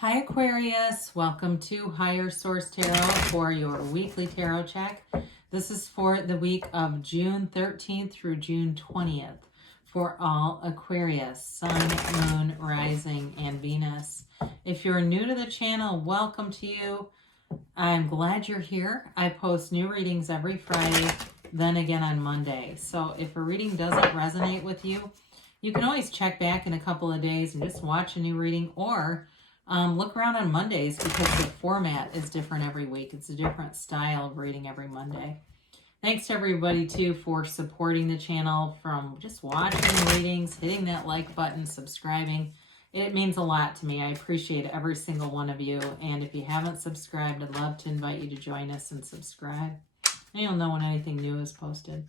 Hi Aquarius, welcome to Higher Source Tarot for your weekly tarot check. This is for the week of June 13th through June 20th for all Aquarius, Sun, Moon, Rising, and Venus. If you're new to the channel, welcome to you. I'm glad you're here. I post new readings every Friday, then again on Monday. So if a reading doesn't resonate with you, you can always check back in a couple of days and just watch a new reading, or look around on Mondays because the format is different every week. It's a different style of reading every Monday. Thanks to everybody, too, for supporting the channel, from just watching the readings, hitting that like button, subscribing. It means a lot to me. I appreciate every single one of you. And if you haven't subscribed, I'd love to invite you to join us and subscribe. And you'll know when anything new is posted.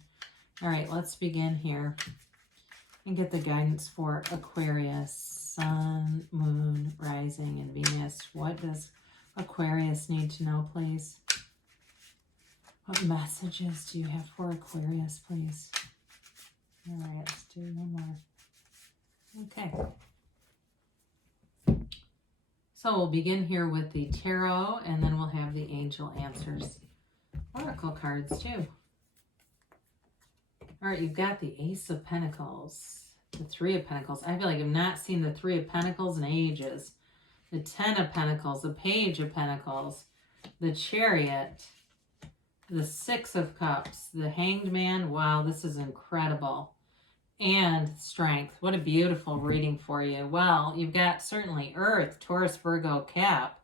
All right, let's begin here and get the guidance for Aquarius. Sun, Moon, Rising, and Venus. What does Aquarius need to know, please? What messages do you have for Aquarius, please? All right, let's do one more. Okay. So we'll begin here with the tarot, and then we'll have the angel answers. Oracle cards, too. All right, you've got the Ace of Pentacles. The Three of Pentacles. I feel like I've not seen the Three of Pentacles in ages. The Ten of Pentacles, the Page of Pentacles, the Chariot, the Six of Cups, the Hanged Man. Wow, this is incredible. And Strength. What a beautiful reading for you. Well, you've got certainly Earth, Taurus, Virgo, Cap.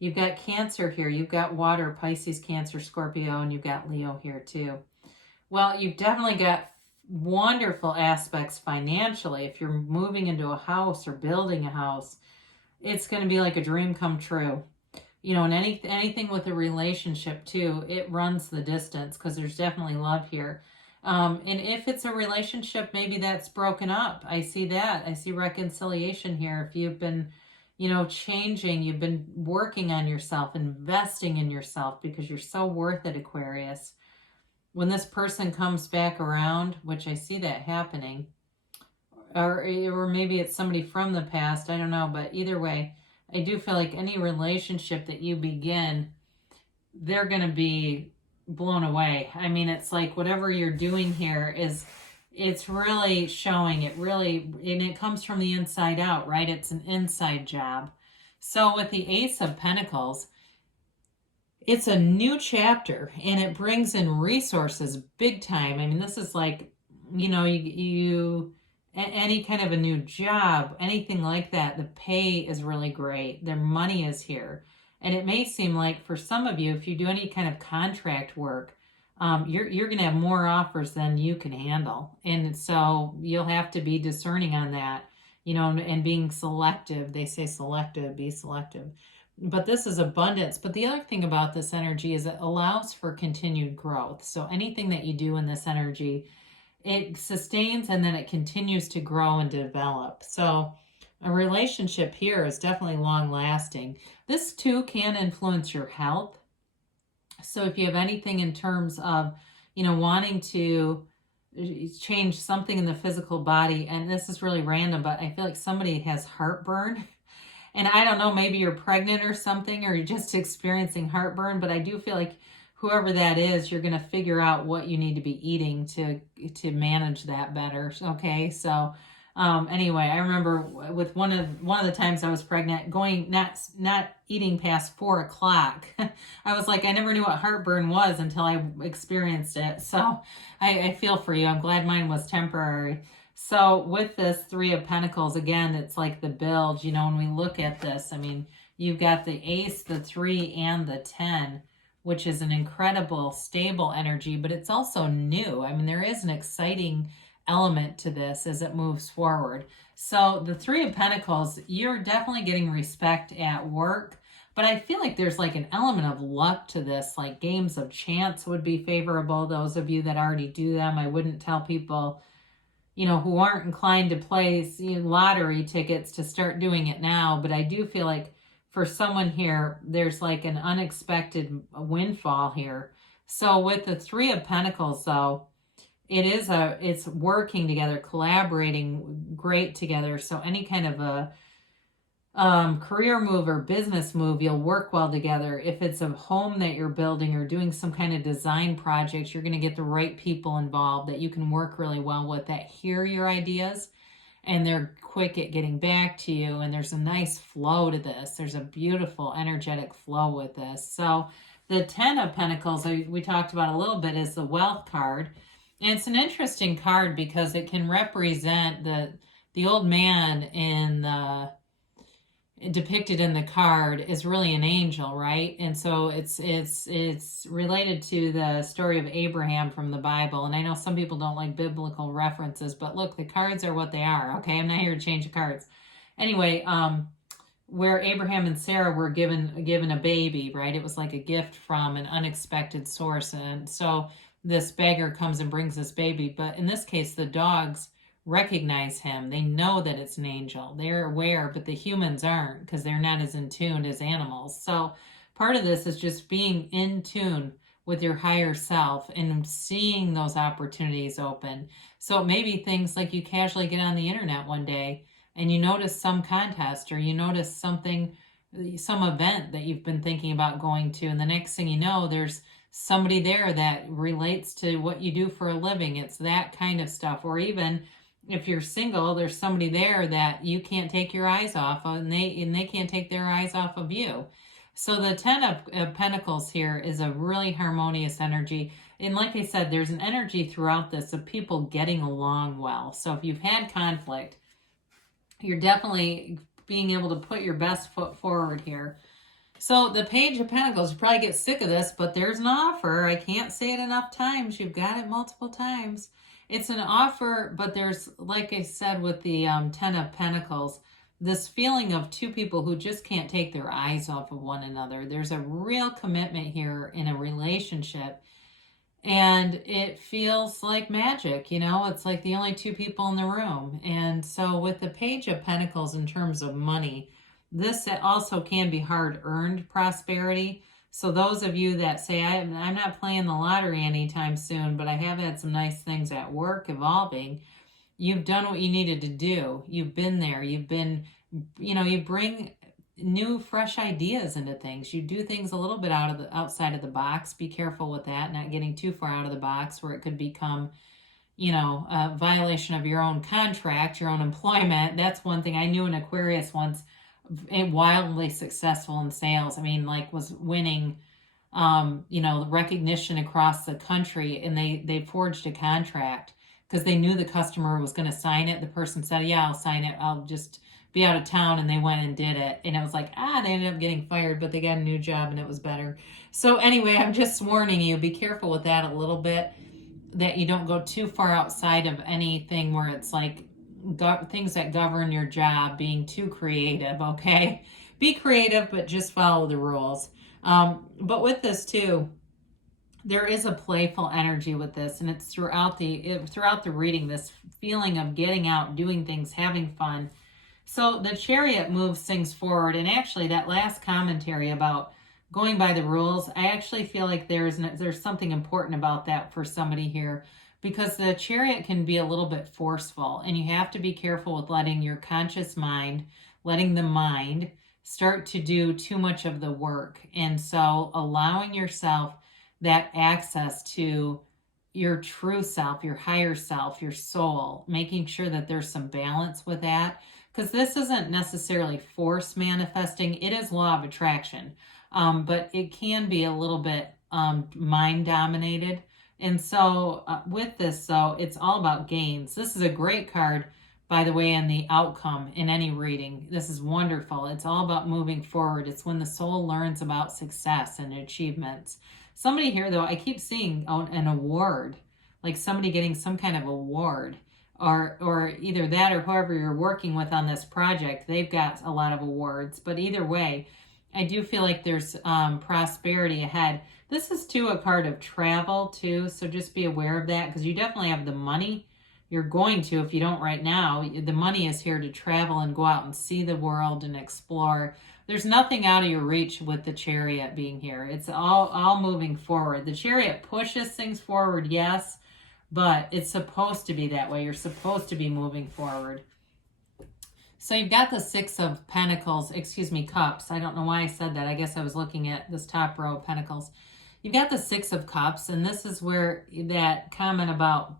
You've got Cancer here. You've got Water, Pisces, Cancer, Scorpio, and you've got Leo here too. Well, you've definitely got wonderful aspects financially. If you're moving into a house or building a house, it's going to be like a dream come true. You know, and anything with a relationship too, it runs the distance because there's definitely love here. And if it's a relationship, maybe that's broken up. I see that. I see reconciliation here. If you've been, changing, you've been working on yourself, investing in yourself because you're so worth it, Aquarius. When this person comes back around, which I see that happening, or maybe it's somebody from the past, I don't know, but either way, I do feel like any relationship that you begin, they're going to be blown away. I mean, it's like whatever you're doing here it's really showing, and it comes from the inside out, right? It's an inside job. So with the Ace of Pentacles, it's a new chapter, and it brings in resources big time. I mean, this is like, you any kind of a new job, anything like that, the pay is really great. Their money is here. And it may seem like for some of you, if you do any kind of contract work, you're going to have more offers than you can handle. And so you'll have to be discerning on that, and being selective. They say selective, be selective. But this is abundance. But the other thing about this energy is it allows for continued growth. So anything that you do in this energy, it sustains and then it continues to grow and develop. So a relationship here is definitely long lasting. This too can influence your health. So if you have anything in terms of, wanting to change something in the physical body, and this is really random, but I feel like somebody has heartburn. And I don't know, maybe you're pregnant or something, or you're just experiencing heartburn, but I do feel like whoever that is, you're going to figure out what you need to be eating to manage that better. Okay, so anyway, I remember with one of the times I was pregnant, going not eating past 4 o'clock. I was like, I never knew what heartburn was until I experienced it. So I feel for you. I'm glad mine was temporary. So with this Three of Pentacles, again, it's like the build, when we look at this, I mean, you've got the Ace, the 3, and the 10, which is an incredible, stable energy, but it's also new. I mean, there is an exciting element to this as it moves forward. So the Three of Pentacles, you're definitely getting respect at work, but I feel like there's like an element of luck to this, like games of chance would be favorable. Those of you that already do them, I wouldn't tell people, who aren't inclined to play lottery tickets to start doing it now. But I do feel like for someone here, there's like an unexpected windfall here. So with the Three of Pentacles, though, it's working together, collaborating great together. So any kind of career move or business move, you'll work well together. If it's a home that you're building or doing some kind of design project, you're going to get the right people involved that you can work really well with, that hear your ideas and they're quick at getting back to you. And there's a nice flow to this. There's a beautiful energetic flow with this. So the 10 of Pentacles, we talked about a little bit, is the wealth card. And it's an interesting card because it can represent the old man in the depicted in the card is really an angel, right? And so it's related to the story of Abraham from the Bible. And I know some people don't like biblical references, but look, the cards are what they are. Okay, I'm not here to change the cards. Anyway, where Abraham and Sarah were given a baby, right? It was like a gift from an unexpected source, and so this beggar comes and brings this baby. But in this case, the dogs recognize him. They know that it's an angel. They're aware, but the humans aren't because they're not as in tune as animals. So part of this is just being in tune with your higher self and seeing those opportunities open. So it may be things like you casually get on the internet one day and you notice some contest or you notice something, some event that you've been thinking about going to, and the next thing you know, there's somebody there that relates to what you do for a living. It's that kind of stuff. Or even if you're single, there's somebody there that you can't take your eyes off of, and they can't take their eyes off of you. So the 10 of Pentacles here is a really harmonious energy. And like I said, there's an energy throughout this of people getting along well. So if you've had conflict, you're definitely being able to put your best foot forward here. So the Page of Pentacles, you probably get sick of this, but there's an offer. I can't say it enough times. You've got it multiple times. It's an offer, but there's, like I said, with the 10 of Pentacles, this feeling of two people who just can't take their eyes off of one another. There's a real commitment here in a relationship, and it feels like magic, you know? It's like the only two people in the room. And so with the Page of Pentacles in terms of money, this also can be hard-earned prosperity. So those of you that say, I'm not playing the lottery anytime soon, but I have had some nice things at work evolving, you've done what you needed to do. You've been there. You've been, you bring new, fresh ideas into things. You do things a little bit outside of the box. Be careful with that, not getting too far out of the box where it could become, a violation of your own contract, your own employment. That's one thing. I knew an Aquarius once, wildly successful in sales. I mean, like was winning, recognition across the country, and they forged a contract because they knew the customer was going to sign it. The person said, yeah, I'll sign it. I'll just be out of town. And they went and did it. And it was like, they ended up getting fired, but they got a new job and it was better. So anyway, I'm just warning you, be careful with that a little bit, that you don't go too far outside of anything where it's like things that govern your job being too creative. Okay, be creative, but just follow the rules. But with this too, there is a playful energy with this, and it's throughout the reading, this feeling of getting out, doing things, having fun. So the Chariot moves things forward, and actually that last commentary about going by the rules, I actually feel like there's something important about that for somebody here, because the Chariot can be a little bit forceful, and you have to be careful with letting your conscious mind, letting the mind start to do too much of the work. And so allowing yourself that access to your true self, your higher self, your soul, making sure that there's some balance with that, because this isn't necessarily force manifesting. It is law of attraction, but it can be a little bit mind dominated. And so with this, though, it's all about gains. This is a great card, by the way, in the outcome in any reading. This is wonderful. It's all about moving forward. It's when the soul learns about success and achievements. Somebody here, though, I keep seeing an award, like somebody getting some kind of award, or either that or whoever you're working with on this project, they've got a lot of awards. But either way, I do feel like there's prosperity ahead. This is too a card of travel too, so just be aware of that, because you definitely have the money. You're going to, if you don't right now, the money is here to travel and go out and see the world and explore. There's nothing out of your reach with the Chariot being here. It's all moving forward. The Chariot pushes things forward, yes, but it's supposed to be that way. You're supposed to be moving forward. So you've got the Six of Pentacles, Cups. I don't know why I said that. I guess I was looking at this top row of Pentacles. You've got the Six of Cups, and this is where that comment about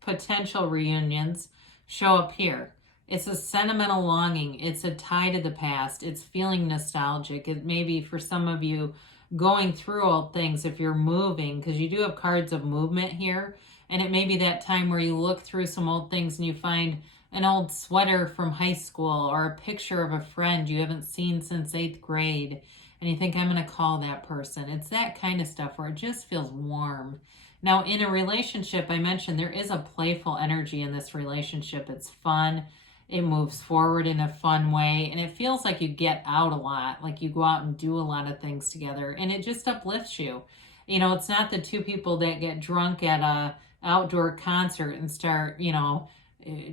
potential reunions show up here. It's a sentimental longing. It's a tie to the past. It's feeling nostalgic. It may be for some of you going through old things if you're moving, because you do have cards of movement here. And it may be that time where you look through some old things and you find an old sweater from high school or a picture of a friend you haven't seen since 8th grade. And you think, I'm going to call that person. It's that kind of stuff where it just feels warm. Now, in a relationship, I mentioned there is a playful energy in this relationship. It's fun. It moves forward in a fun way. And it feels like you get out a lot, like you go out and do a lot of things together. And it just uplifts you. You know, it's not the two people that get drunk at a outdoor concert and start, you know,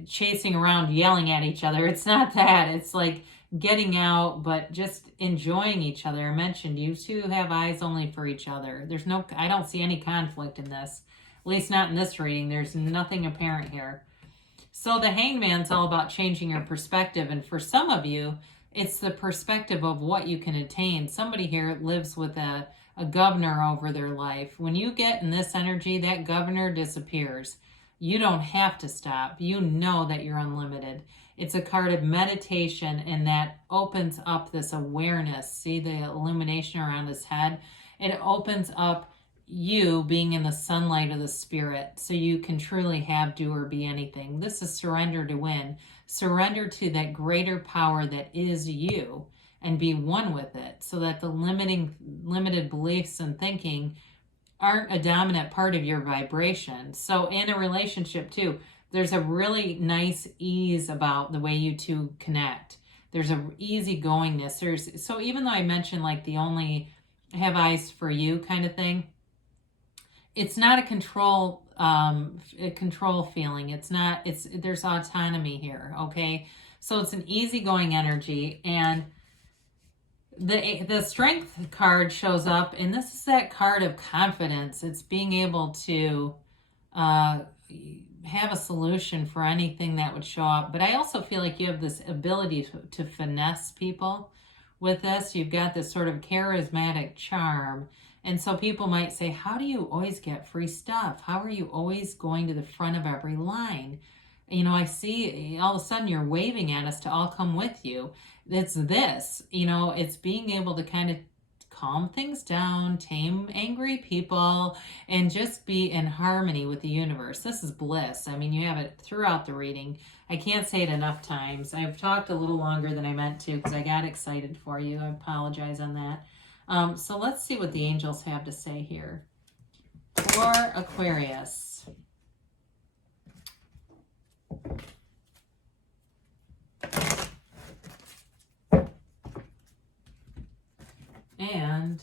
chasing around, yelling at each other. It's not that. It's like getting out, but just enjoying each other. I mentioned you two have eyes only for each other. I don't see any conflict in this, at least not in this reading. There's nothing apparent here. So the Hanged Man's all about changing your perspective. And for some of you, it's the perspective of what you can attain. Somebody here lives with a governor over their life. When you get in this energy, that governor disappears. You don't have to stop. You know that you're unlimited. It's a card of meditation, and that opens up this awareness. See the illumination around his head? It opens up you being in the sunlight of the spirit, so you can truly have, do, or be anything. This is surrender to win. Surrender to that greater power that is you and be one with it, so that the limited beliefs and thinking aren't a dominant part of your vibration. So in a relationship too, there's a really nice ease about the way you two connect. There's a easygoingness. So even though I mentioned like the only have eyes for you kind of thing, it's not a control feeling. There's autonomy here. Okay. So it's an easygoing energy, and the Strength card shows up, and this is that card of confidence. It's being able to have a solution for anything that would show up. But I also feel like you have this ability to finesse people with this. You've got this sort of charismatic charm. And so people might say, how do you always get free stuff? How are you always going to the front of every line? You know, I see all of a sudden you're waving at us to all come with you. It's this, you know, it's being able to kind of calm things down, tame angry people, and just be in harmony with the universe. This is bliss. I mean, you have it throughout the reading. I can't say it enough times. I've talked a little longer than I meant to because I got excited for you. I apologize on that. So let's see what the angels have to say here. For Aquarius. And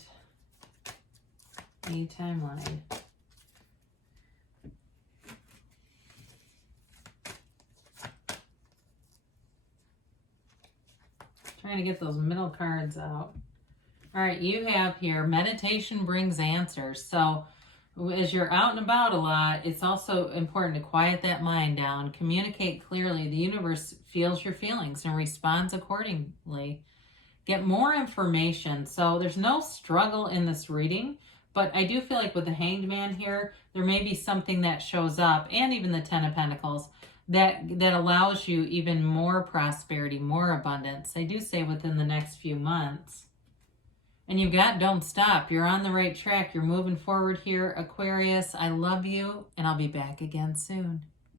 a timeline. Trying to get those middle cards out. All right, you have here, meditation brings answers. So as you're out and about a lot, it's also important to quiet that mind down, communicate clearly. The universe feels your feelings and responds accordingly. Get more information. So there's no struggle in this reading, but I do feel like with the Hanged Man here, there may be something that shows up, and even the Ten of Pentacles, that allows you even more prosperity, more abundance. They do say within the next few months. And you've got don't stop. You're on the right track. You're moving forward here, Aquarius. I love you, and I'll be back again soon.